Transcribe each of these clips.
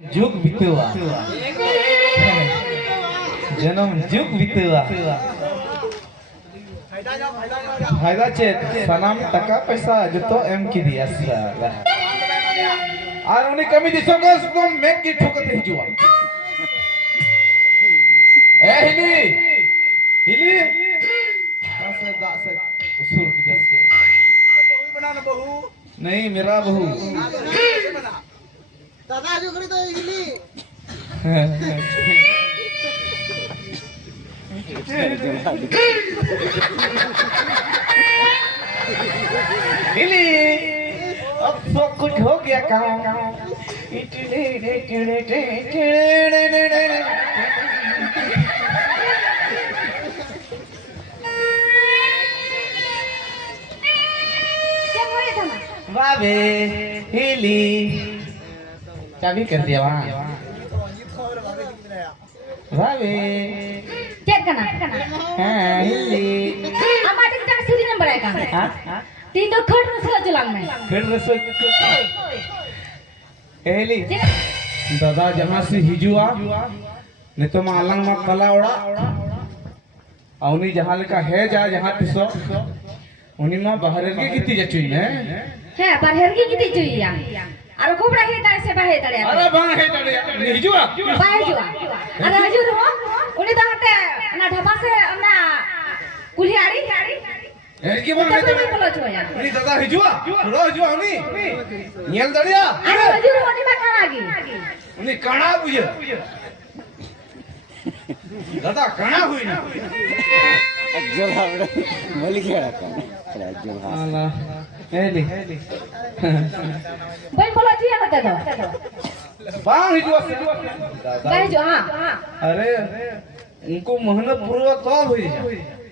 जुग बितुआ जन्म जुग बितुआ फायदा चेत सनाम टका पैसा जतो एम की दिया साला और उन्हें कमी दिसो को मेक की ठोकत हिजुआ ए हिली हिली ऐसे दास उसूर की जैसे बहू बनाना बहू नहीं मेरा बहू दादा जो करी तो हिली हिली अब सब कुछ हो गया काम वावे हिली चाबी कर दिया वहाँ वावे चेक करना हाँ हिली हमारे कितना सीधी नंबर है कहाँ हाँ तीन तो खड़ रसोई चुलांग में फिर रसोई हिली दादा जमा से हिजुआ नहीं तो मालंग मा कला उड़ा औनी जहाँ लिखा है जा जहाँ तिसो उन्हीं माँ बाहर की कितनी जचुई है बाहर की कितनी चुई या अरे कोबरा है तारे से बाहर तड़े अरे बाहर है तड़े हिजुआ बाहर जुआ अरे हजूर हो उन्हीं तो हटे ना ढाबा से ना कुलियारी है की बात है बोलो जो यार उन्हीं दादा हिजुआ थोड़ा हिजुआ उन्हीं नियल दड़िया अरे हजूर उन्हीं में खाना की उन्हीं काना बुझे दादा काना हुई ना अज्जल हावड़े बोली क्या रखा अज्जल हाव अल्लाह हेली भाई बोलो जी है बता दो बाहर हिजुआ बाहर जो हाँ अरे उनको महीना पूरा तो हुई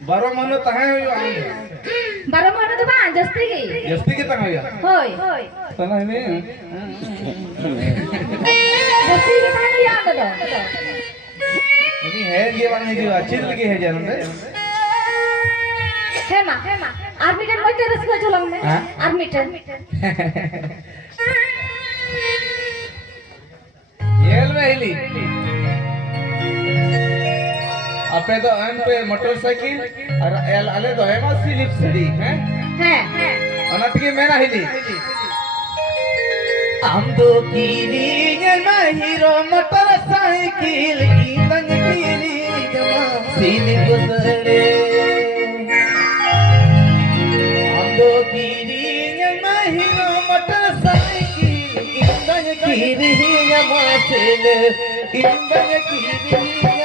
12 महीने तहां हुई आंगे 12 महीने तो बा जस्ती की तहां हुई होय तना ने जस्ती की तहां याद दो उन्हीं है ये वाली जो अच्छी लगी है जानते है मां आर्मीटन मोटे रसगुल्ला चुलाऊं मैं आर्मीटन येल में हिली अपने तो अन पे मोटरसाइकिल और अले तो है मां स्लिप सड़ी है अनत की मैं ना हिली हम दो कीरी में हीरो मोटरसाइकिल की तंग कीरी जमा स्लिप सड़े हम दो कीरी में हीरो मोटरसाइकिल की तंग कीरी जमा स्लिप इंदन कीरी जमा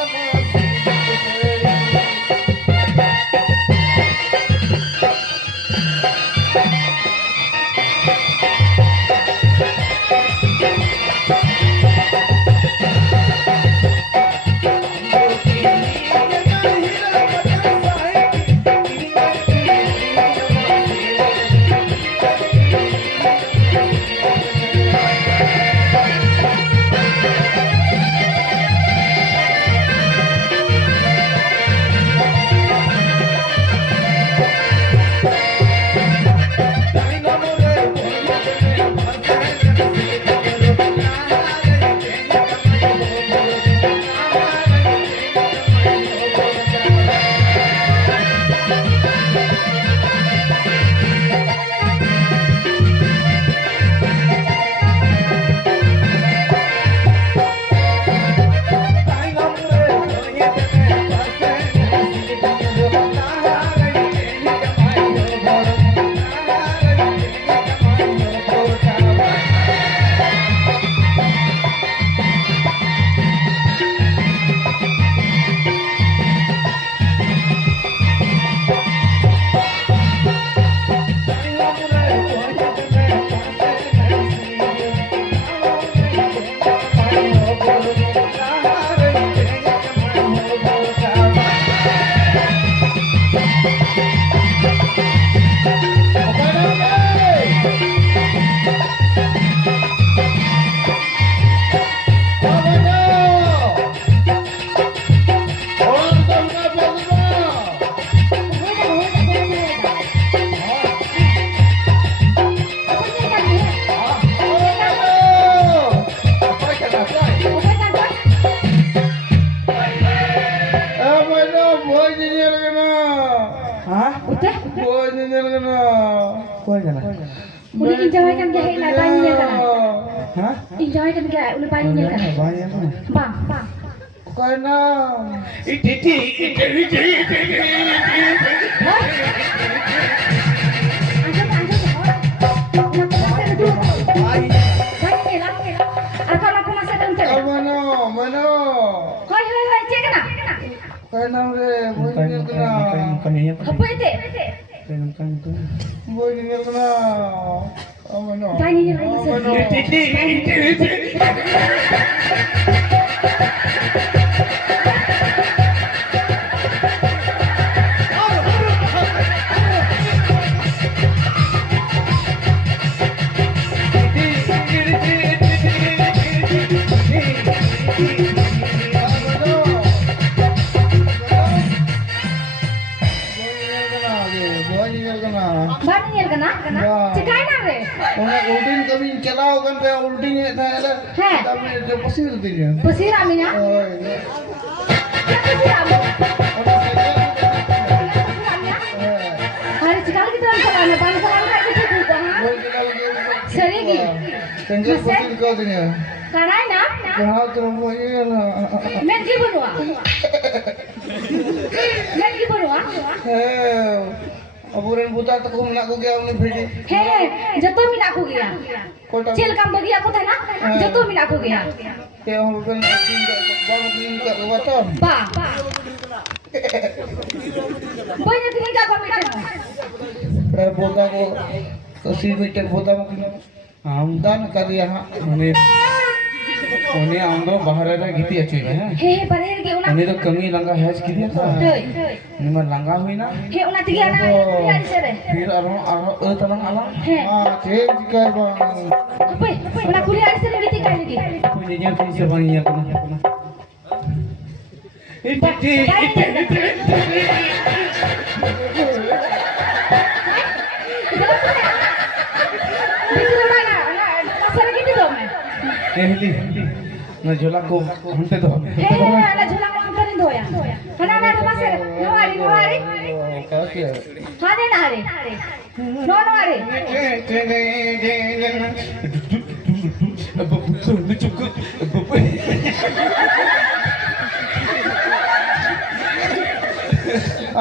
Koi kana. Uli enjoy kan dia nak banyak kan. Hah? Enjoy kan dia uli banyak kan. Banyak kan. Bang. Koi na. Iti. Mana? Hoi, cek kena. Kena re, boy ni kena. Apa itu? Boy ni kena. Mana? Banyak Banyak kena. Cekai nak re. Orang ultin kami celau kan, pe ultin ni dah ada. Kami ada pasir tu ni. Pasir aminya. Oh. Pasir am. Hari sekali kita orang salam, pan salam kan kita juga. Serigi. Tengah pasir kau tu ni. Karai na? Kau tu mau ni na. Men ki bolua. Men ki bolua. Aburan buta tak kau nak aku gaya ni beri. Jatuh minat aku gaya. Cil kam bagi aku tanah. Jatuh minat aku gaya. Kaya orang bukan baru tinggal ke Batam. Ba. Banyak tinggal kau minat. Buta ko kasi meter buta mungkin. Amdan kali यहाँ उन्हें आंध्र बाहर रह गीती अच्छी है परहेर के उन्हें तो कमी लंगा हैज की दिया था निमन लंगा हुई ना उन्हें तिगा ना यार से रे फिर अरो तलंग अलग चेंज कर apa udah kuliah di sini gitu kan lagi punya fisik banyak kan itu Hili, na झोला को हमसे दो ना झोला को हम करें दो या ना rumah से नवारी क्या किया हाँ दे ना रे नवारी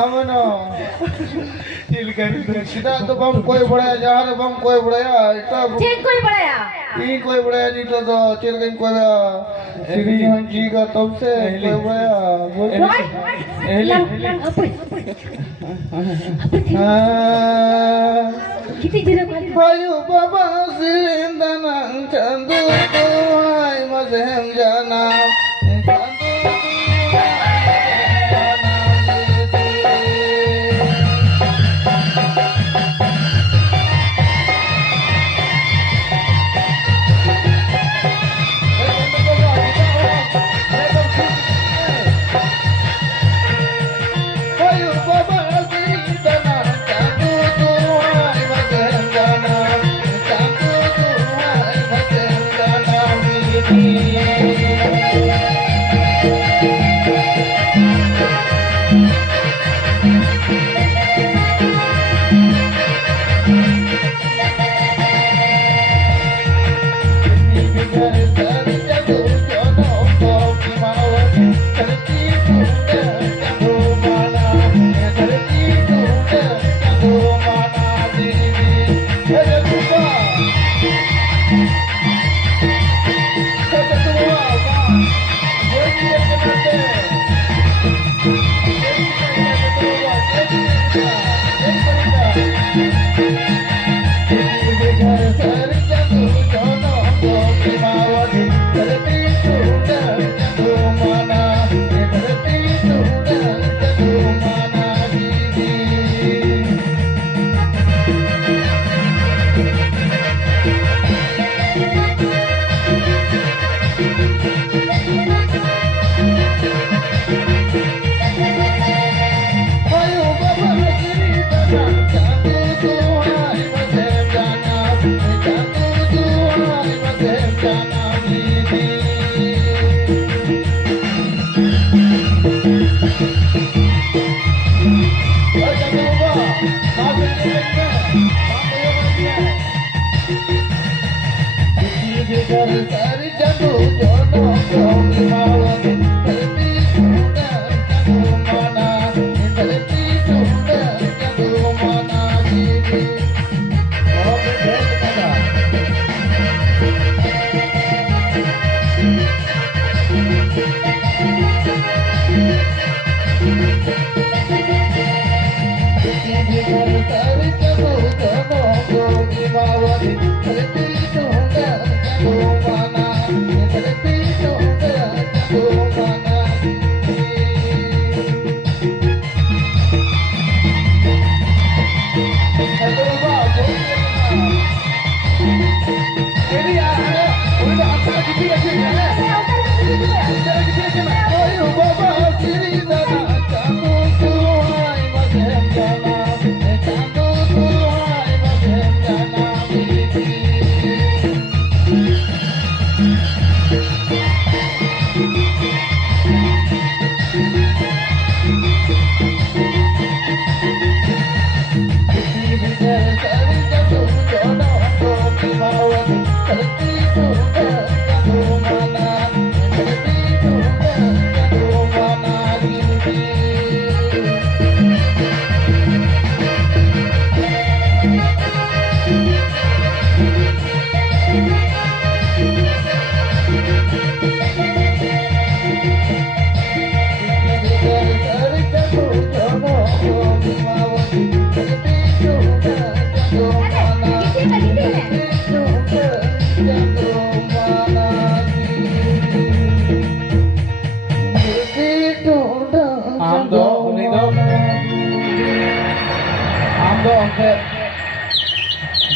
अमनो चिल कर सीधा तो बम कोई बड़ा जहां तो बम कोई बड़ा इतना चेक कोई बड़ा ये कोई बड़ा नहीं तो चिल गई कोई श्री जी का तब से कोई बड़ा बोल कितनी दिन भाइयों बाबा जिंदना चंदू तो आई मज़हम जाना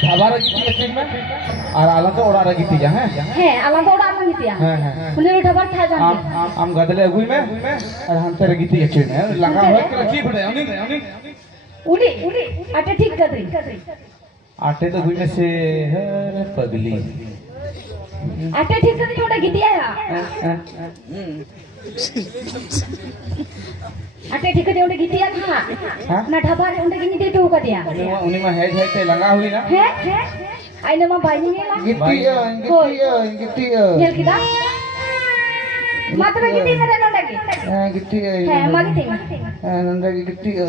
ढाबा रखी थी में और आला तो उड़ा रखी थी जहाँ है आला तो उड़ा रखी थी हैं उन्हें ढाबा था जान हम गदले हुई में और हम तेरे रखी थी अच्छे में लगा हुआ कि रखी पड़े उड़ी आटे ठीक कर रही आटे तो हुई में से है पगली आटे ठीक कर रही उड़ा गिटिया आटे ठीक कर उड़ा गिटिया था ना ढाबा रे उड़ा गिनी दे तो का दिया उन्हीं में है ते लगा हुई ना है आइने में बाई नहीं ना गिट्टिया ये किदा मात्र गिटी करे ना लगे गिट्टिया है मागिती नंदा गिट्टिया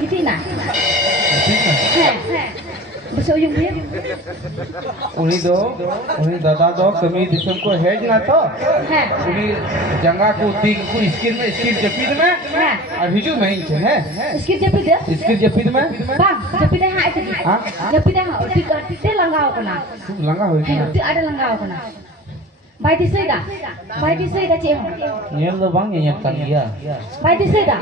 गिटी ना है बस यूं भी उन्हीं दादा दो कमी दिसम को है ना तो है उन्हीं जंगा को तीन को स्किन जपीद में और हिजू में ही है स्किन जपीद में बा जपीद है हां जपीद है हां टिक लंगाओ को ना लंगा हो है ती ada लंगाओ को ना बाई दिसे दा चे हो ये लो बांग ये kan dia बाई दिसे दा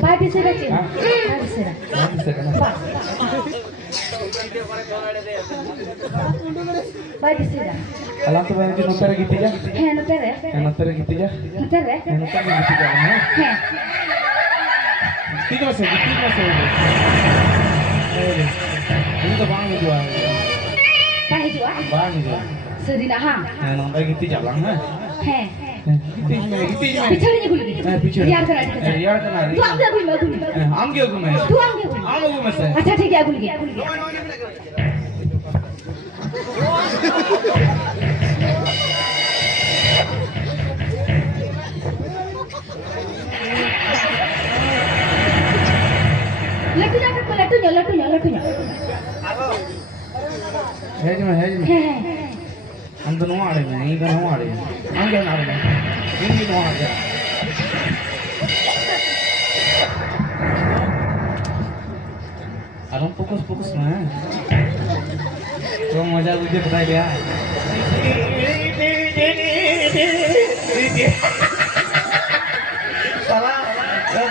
बाई दिसे दा चे बाई दिसे दा बाई दिसे दा अला तो मैंने जो नोटर की थी है नोटर की थी है तीन से ini तो बांग जो है काहे जो बांग जो सरीना हां नंबर की थी जाlang है कितनी पिछड़ी ने गुली पिछड़ी यार करा तू आगे गुली मैं गुली आम के में तू आगे गुली आम में से अच्छा ठीक है गुली लट्टू हेज में हम तो नवा रहे हैं ये तो नवा रहे हैं हम क्या ना रहे हैं ये नवा रहे हैं आराम फोकस ना तो मजा मुझे पता है क्या साला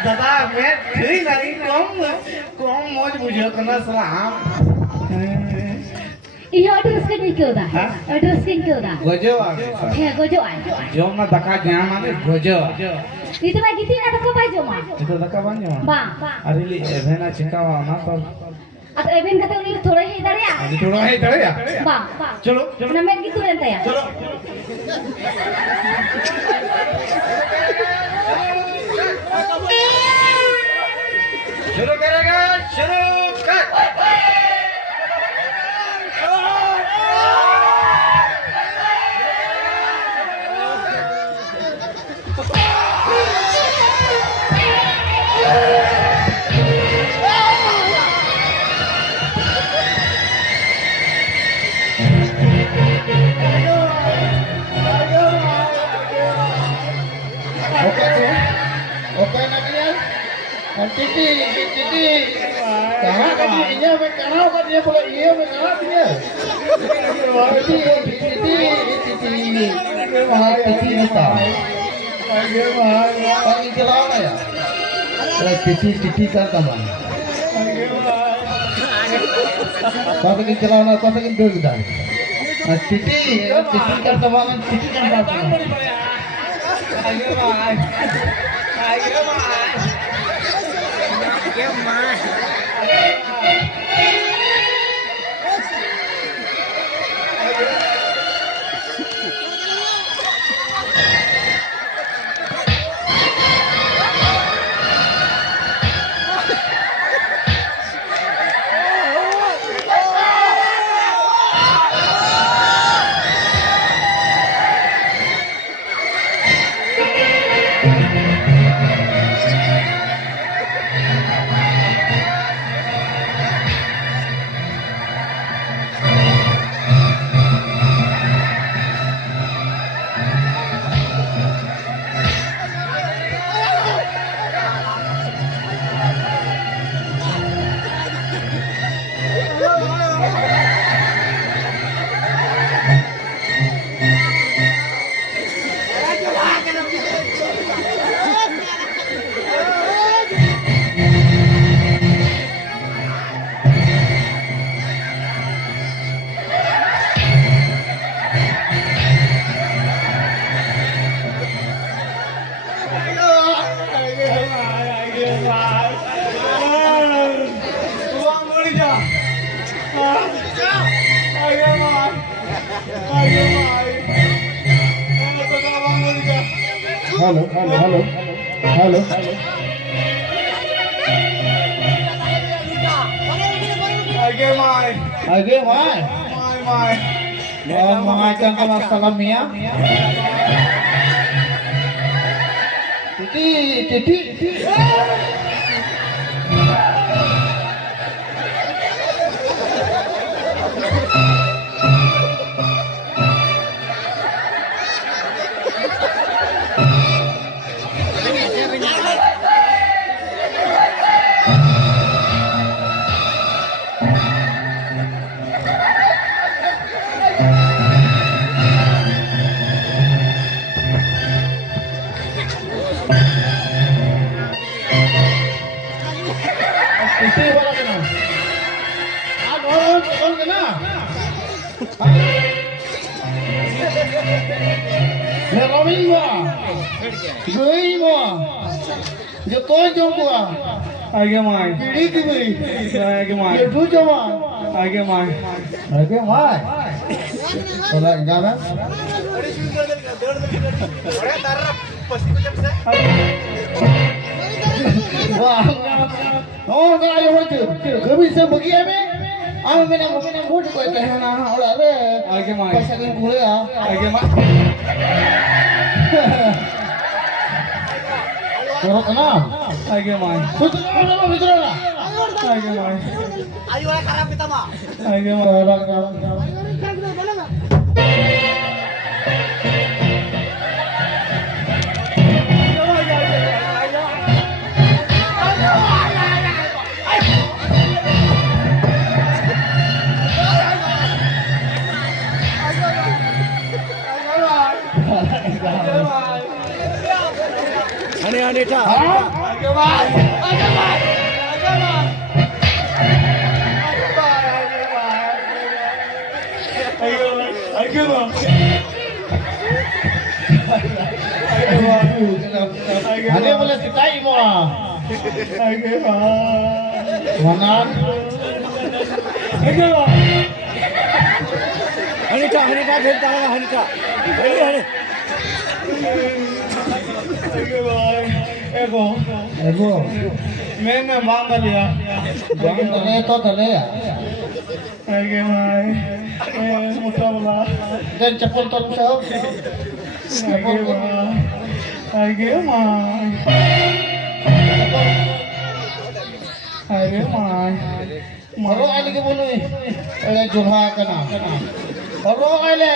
दादा मैं ठीक नहीं कौन मौज बुझे करना साला ये एड्रेस के नहीं क्यों दा एड्रेस के क्यों दा गजो है गजो आ जो ना दका ज्ञान माने गजो itu lagi tina tak apa aja mah itu daka banyak bang hari ini evena cikawa na to atau event kata ini थोड़ा ही इधर या थोड़ा है इधर या bang चलो namanya gitu nanti ya चलो शुरू करेगा शुरू कर Oke nak kalian. Titi. Kah kan dia berkenal kan dia boleh iya berkenal dia. Titi. Titi nata. Kami jalan ya. Titi kan kaman. Kami jalan kami dulu kita. Titi kan kaman Titi kan kaman. Halo. Age mai. Mengaitkan sama salamnya. Titi. आगे my Ada boleh sitai mo. Wanan. Ini Hanika भेल ताला हनिका हनी हनी एगो मैंने मांग लिया दले तो दले आगे भाई मोटा वाला dan cepol tot sao आगे मां maro ali ke bolu ele jurha kana maro ale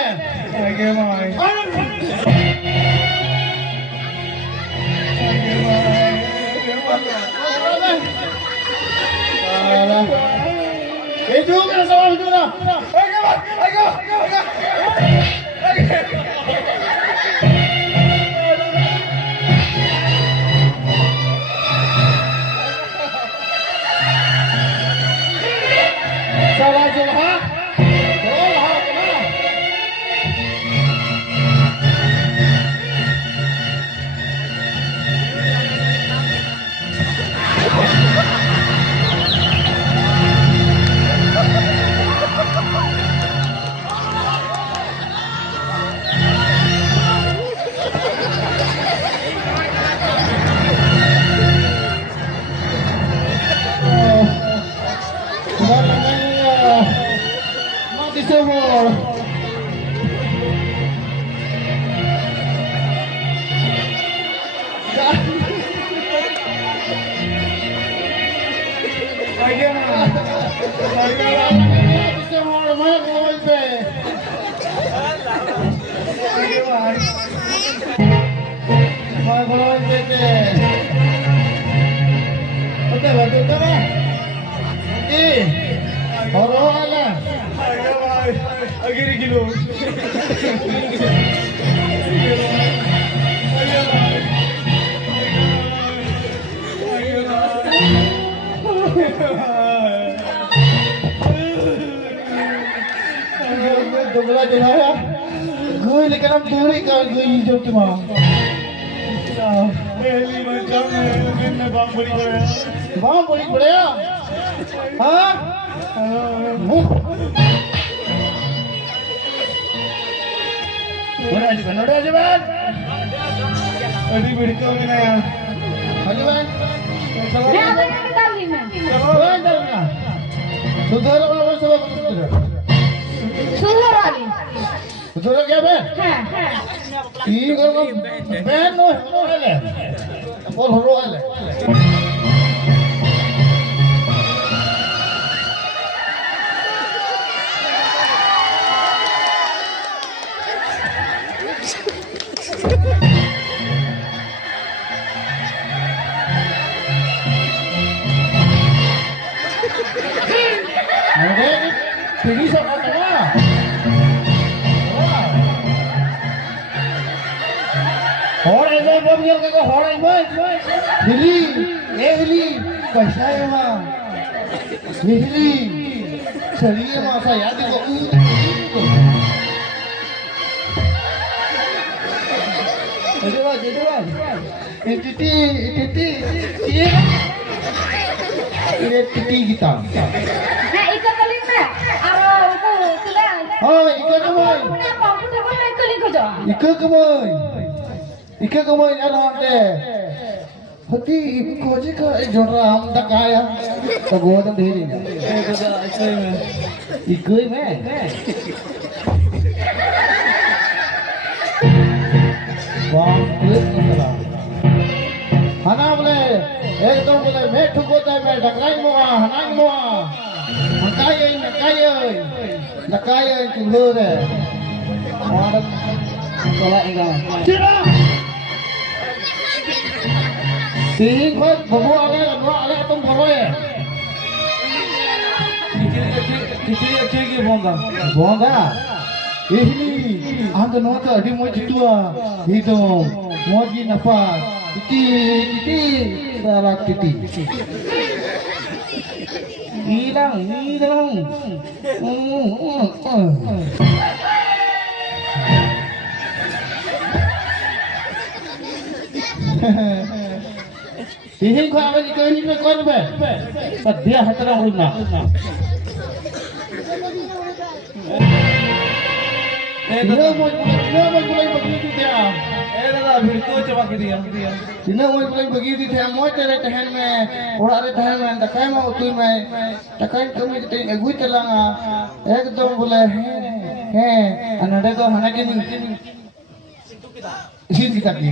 आगे मां hidup kan sama hidup dah salah jurha jurha kana mati semua आगे मां mati semua mana kau pe आगे मां mai kau pe oke betul tu mah maro ale आगे भाई आगे kilo Dular jaya, gue lekan am duri kan gue hidup tu mah. पहली बच्चा मैंने बाम बड़ी कराया Bang boleh boleh ya? Hah? Mana aja kan? Ada aja ban? अभी बिड़का में ना यार Aja ban? मैं आधा घंटा डाल ली मैं Ban dah na. Sudah lah orang sebab sudah. सुधर वाली Sudah क्या ban? हाँ Iya kalau ban no, no ada. Pol horo ada. Ada pergi sama tengah. Orang ini belum jual ke orang ini. Hili, Hili, पैसा है वहाँ. Hili, चलिए वहाँ से याद करो. Jadi titi, ini titi kita. मैं इधर कली में और वो सुधा Oh, ikan kemoy. Pune computer पर मैं कली को जाओ Ikan kemoy ada nanti. Hati koji ka jora ham tak kaya. To godam dheri. Ikan में. Bang, kulit masalah. Hana boleh, एकदम बोले मैं ठुकोता है मैं ढकलाई मोआ हनाई मोआ नकाये कुल्लू रे और चला इंगा तीन बार बबू आले तुम करो ये कितनी अच्छी की बोंगा Hili anda nota di mau jitua hidung mau di nafas titi salah titi hilang ini kau apa ni kau ni kau ni dia hati orang rumah Tina mau mulai begitu dia. दादा भिड़को चबा के दिया Tina mau mulai begitu dia. Mau cari tahan me, orang ada tahan me, tak kaya mau tu me, tak kaya kami kita agui telanga. Ekdom boleh he, anak itu anak ini. Isin kita ki,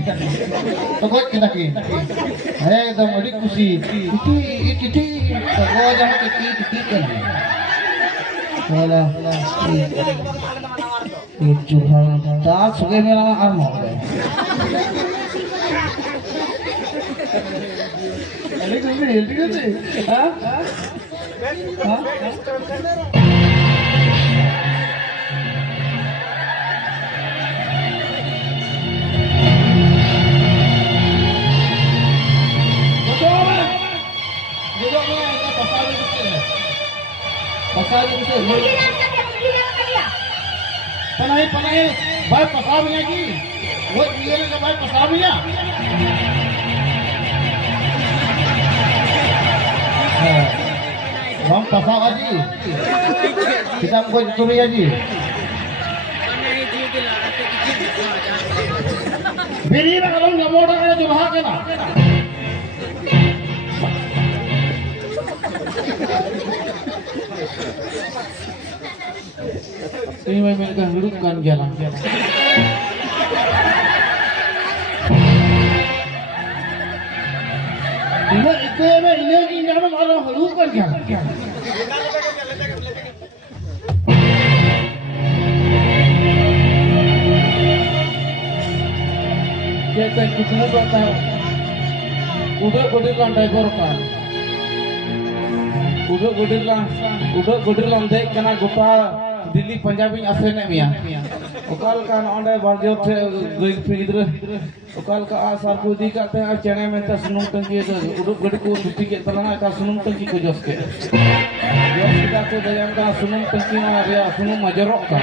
takut kita ki. Ekdom adik kusi. Iti, takut jangan iti kan. Walah, itu hal tak suka memang armau. Ini kan sih, hah? Pasal itu. Panai, baik pasal lagi. Buat dia nak baik pasal ya. Bang pasal lagi. Kita buat turi lagi. Beri nak kalau nggak mau dah kalau jual kena. Ini mereka hidupkan jalan. Ini itu ini nama orang hidupkan jalan. Kita kita berkata, udah lantai korban. Udah lantai karena gopa Delhi Punjabi आसे ने मिया ओकाल का ओंडे बारजो थे गई फिर ओकाल का आसार को दी करते हैं चने में ता सुनुम टंकी उड़ुक गड़ी को दुटी के तलना का सुनुम टंकी को जोस के का तो दयाम का सुनुम टंकी ना रिया सुनुम मजरो का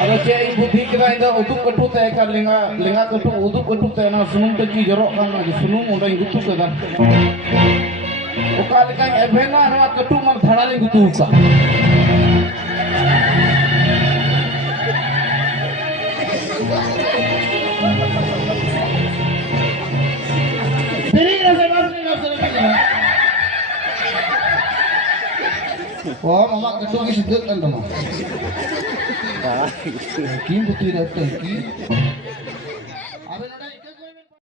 अरे चे इन बुद्धि के ना इधर उदुक कटु तय कर लेंगा कटु उदुक कटु तय ना सुनुम टंकी जरो का ना सुनुम उड़ा गुतु का दा ओकाल का एभेना ना कटु मर धड़ा ले गुतु का Oh, mama ketuk isi dek kan teman. Kim putih datang kim. Abang ada